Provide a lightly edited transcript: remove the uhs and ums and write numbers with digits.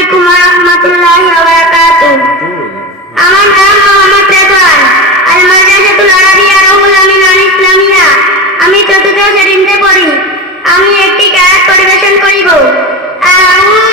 আলাইকুম ওয়া রাহমাতুল্লাহি ওয়া বারাকাতুহু। আমার নাম মোহাম্মদ রেজওয়ান, আল মাদ্রাসাতুল আরাবিয়া রুহুল আমিন আল ইসলামিয়া। আমি চতুর্থ শ্রেণীতে পড়ি। আমি একটি গান পরিবেশন করিব। আউযু